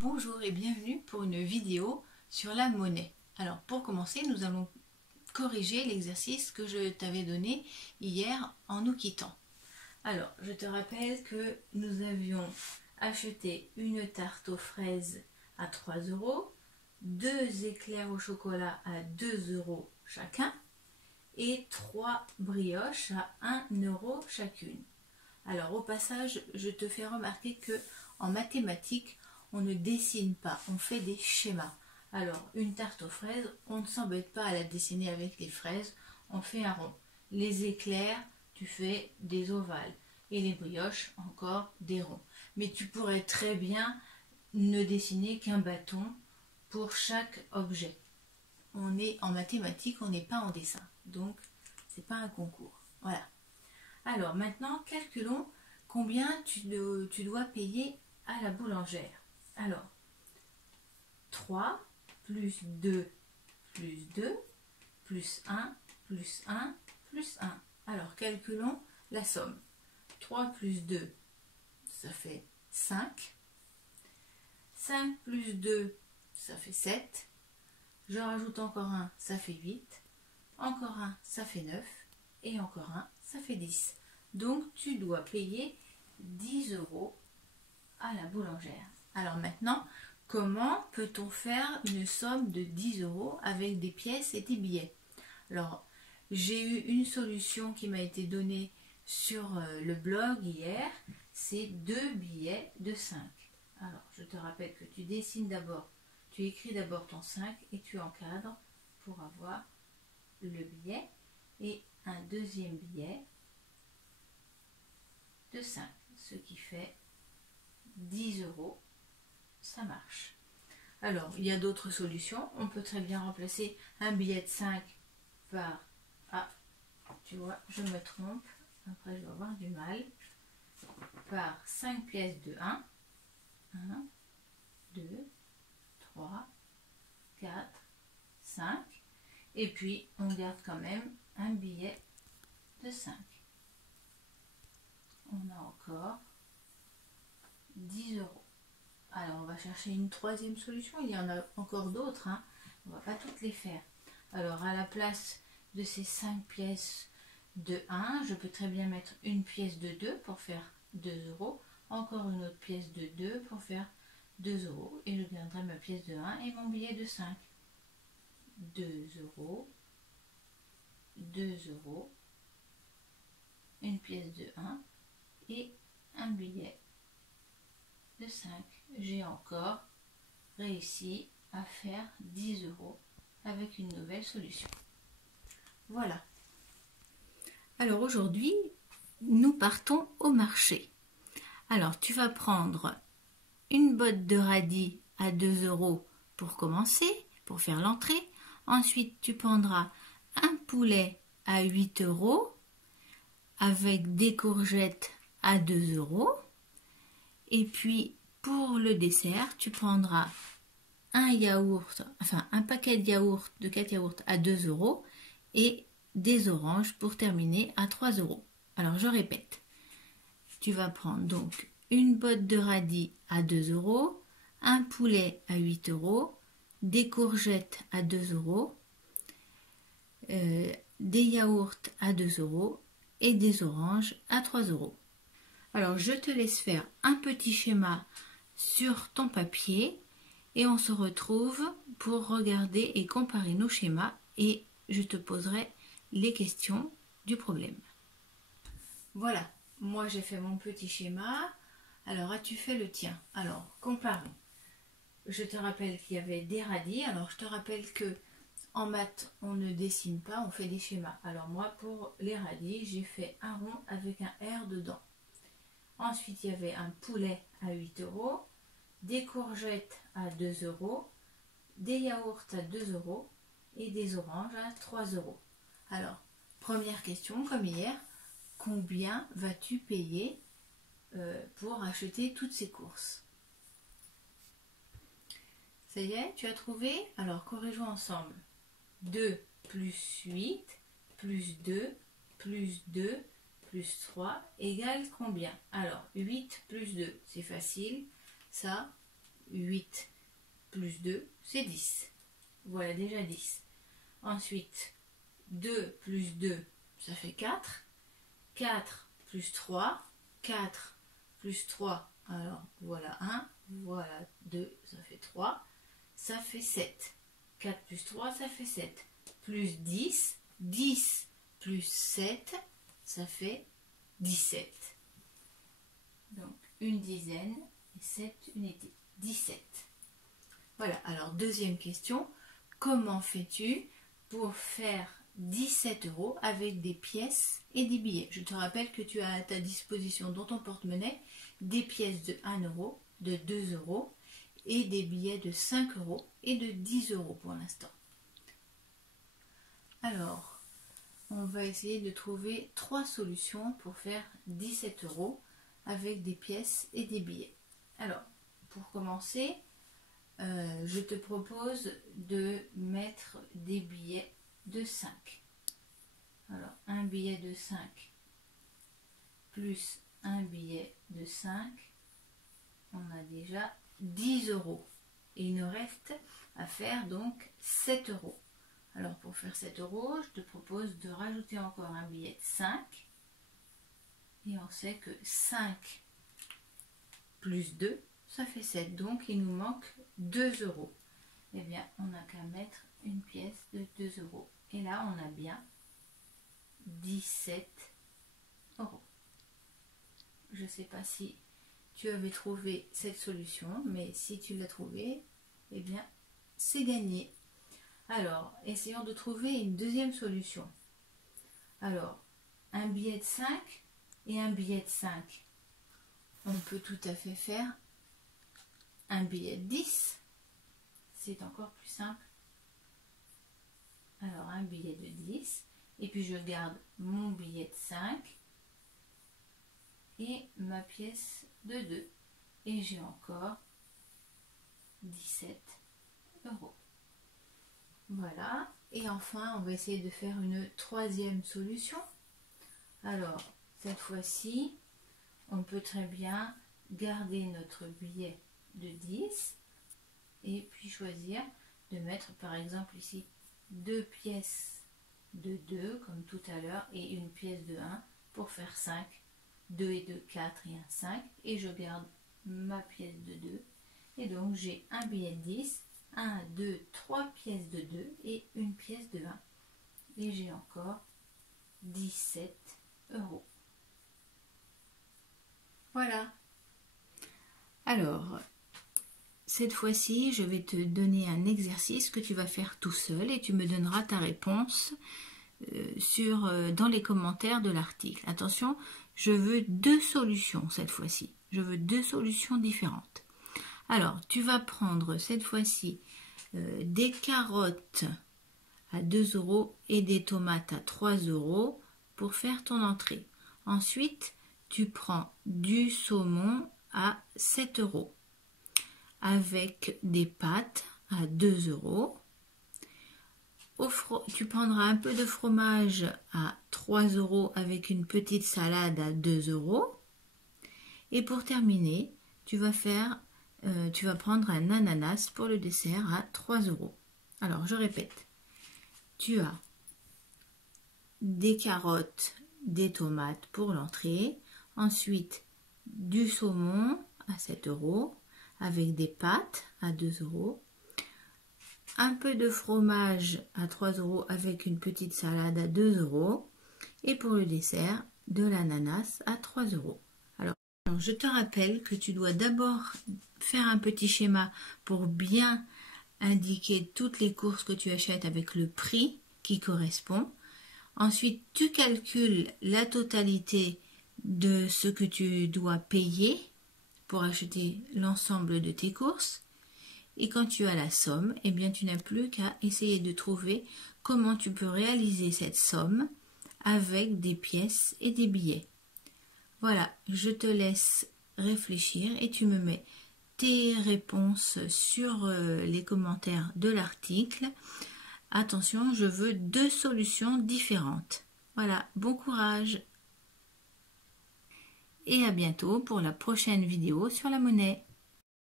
Bonjour et bienvenue pour une vidéo sur la monnaie. Alors pour commencer, nous allons corriger l'exercice que je t'avais donné hier en nous quittant. Alors je te rappelle que nous avions acheté une tarte aux fraises à 3 €, deux éclairs au chocolat à 2 € chacun et 3 brioches à 1 € chacune. Alors au passage, je te fais remarquer que en mathématiques, on ne dessine pas, on fait des schémas. Alors, une tarte aux fraises, on ne s'embête pas à la dessiner avec les fraises, on fait un rond. Les éclairs, tu fais des ovales. Et les brioches, encore des ronds. Mais tu pourrais très bien ne dessiner qu'un bâton pour chaque objet. On est en mathématiques, on n'est pas en dessin. Donc, c'est pas un concours. Voilà. Alors, maintenant, calculons combien tu dois payer à la boulangère. Alors, 3 plus 2 plus 2 plus 1 plus 1 plus 1. Alors, calculons la somme. 3 plus 2, ça fait 5. 5 plus 2, ça fait 7. Je rajoute encore un, ça fait 8. Encore un, ça fait 9. Et encore un, ça fait 10. Donc, tu dois payer 10 € à la boulangère. Alors maintenant, comment peut-on faire une somme de 10 € avec des pièces et des billets? Alors, j'ai eu une solution qui m'a été donnée sur le blog hier, c'est 2 billets de 5. Alors, je te rappelle que tu dessines d'abord, tu écris d'abord ton 5 et tu encadres pour avoir le billet et un deuxième billet de 5, ce qui fait 10 €. Ça marche. Alors, il y a d'autres solutions. On peut très bien remplacer un billet de 5 par... Ah, tu vois, je me trompe. Après, je vais avoir du mal. Par 5 pièces de 1. 1, 2, 3, 4, 5. Et puis, on garde quand même un billet de 5. On a encore 10 €. Alors, on va chercher une troisième solution. Il y en a encore d'autres. On ne va pas toutes les faire. Alors, à la place de ces 5 pièces de 1, je peux très bien mettre une pièce de 2 pour faire 2 €. Encore une autre pièce de 2 pour faire 2 €. Et je garderai ma pièce de 1 et mon billet de 5. 2 €. 2 €. Une pièce de 1 et un billet de 5. J'ai encore réussi à faire 10 € avec une nouvelle solution. Voilà. Alors aujourd'hui, nous partons au marché. Alors tu vas prendre une botte de radis à 2 € pour commencer, pour faire l'entrée. Ensuite, tu prendras un poulet à 8 € avec des courgettes à 2 €. Et puis, pour le dessert, tu prendras un paquet de yaourt, de 4 yaourts à 2 € et des oranges pour terminer à 3 €. Alors, je répète. Tu vas prendre donc une botte de radis à 2 €, un poulet à 8 €, des courgettes à 2 €, des yaourts à 2 € et des oranges à 3 €. Alors, je te laisse faire un petit schéma sur ton papier et on se retrouve pour regarder et comparer nos schémas et je te poserai les questions du problème. Voilà, moi j'ai fait mon petit schéma. Alors, as-tu fait le tien? Alors, comparons. Je te rappelle qu'il y avait des radis. Alors, je te rappelle que en maths, on ne dessine pas, on fait des schémas. Alors, moi, pour les radis, j'ai fait un rond avec un R dedans. Ensuite, il y avait un poulet à 8 €, des courgettes à 2 €, des yaourts à 2 € et des oranges à 3 €. Alors, première question, comme hier, combien vas-tu payer pour acheter toutes ces courses? Ça y est, tu as trouvé? Alors, corrigeons ensemble. 2 plus 8 plus 2 plus 2 plus 3 égale combien? Alors, 8 plus 2, c'est facile. Ça, 8 plus 2, c'est 10. Voilà déjà 10. Ensuite, 2 plus 2, ça fait 4. 4 plus 3, 4 plus 3, alors voilà 1, voilà 2, ça fait 3, ça fait 7. 4 plus 3, ça fait 7. Plus 10, 10 plus 7, ça fait 17. Donc une dizaine et 7 unités, 17. Voilà, alors deuxième question, comment fais-tu pour faire 17 € avec des pièces et des billets? Je te rappelle que tu as à ta disposition dans ton porte-monnaie des pièces de 1 €, de 2 € et des billets de 5 € et de 10 € pour l'instant. Alors, on va essayer de trouver 3 solutions pour faire 17 € avec des pièces et des billets. Alors, pour commencer, je te propose de mettre des billets de 5. Alors, un billet de 5 plus un billet de 5, on a déjà 10 €. Et il nous reste à faire donc 7 €. Alors, pour faire 7 €, je te propose de rajouter encore un billet de 5. Et on sait que 5 plus 2, ça fait 7. Donc, il nous manque 2 €. Eh bien, on n'a qu'à mettre une pièce de 2 €. Et là, on a bien 17 €. Je ne sais pas si tu avais trouvé cette solution, mais si tu l'as trouvée, eh bien, c'est gagné. Alors, essayons de trouver une deuxième solution. Alors, un billet de 5 et un billet de 5. On peut tout à fait faire un billet de 10. C'est encore plus simple. Alors, un billet de 10. Et puis, je garde mon billet de 5 et ma pièce de 2. Et j'ai encore 17 €. Voilà. Et enfin, on va essayer de faire une troisième solution. Alors, cette fois-ci, on peut très bien garder notre billet de 10 et puis choisir de mettre par exemple ici 2 pièces de 2 comme tout à l'heure et une pièce de 1 pour faire 5. 2 et 2, 4 et 1, 5. Et je garde ma pièce de 2. Et donc j'ai un billet de 10, 1, 2, 3 pièces de 2 et une pièce de 1. Et j'ai encore 17 €. Voilà. Alors, cette fois-ci, je vais te donner un exercice que tu vas faire tout seul et tu me donneras ta réponse dans les commentaires de l'article. Attention, je veux 2 solutions cette fois-ci. Je veux 2 solutions différentes. Alors, tu vas prendre cette fois-ci des carottes à 2 € et des tomates à 3 € pour faire ton entrée. Ensuite, tu prends du saumon à 7 € avec des pâtes à 2 €. Tu prendras un peu de fromage à 3 € avec une petite salade à 2 €. Et pour terminer, tu vas prendre un ananas pour le dessert à 3 €. Alors, je répète. Tu as des carottes, des tomates pour l'entrée. Ensuite, du saumon à 7 € avec des pâtes à 2 €. Un peu de fromage à 3 € avec une petite salade à 2 € et pour le dessert, de l'ananas à 3 €. Alors, je te rappelle que tu dois d'abord faire un petit schéma pour bien indiquer toutes les courses que tu achètes avec le prix qui correspond. Ensuite, tu calcules la totalité de ce que tu dois payer pour acheter l'ensemble de tes courses. Et quand tu as la somme, eh bien, tu n'as plus qu'à essayer de trouver comment tu peux réaliser cette somme avec des pièces et des billets. Voilà, je te laisse réfléchir et tu me mets tes réponses sur les commentaires de l'article. Attention, je veux 2 solutions différentes. Voilà, bon courage et à bientôt pour la prochaine vidéo sur la monnaie.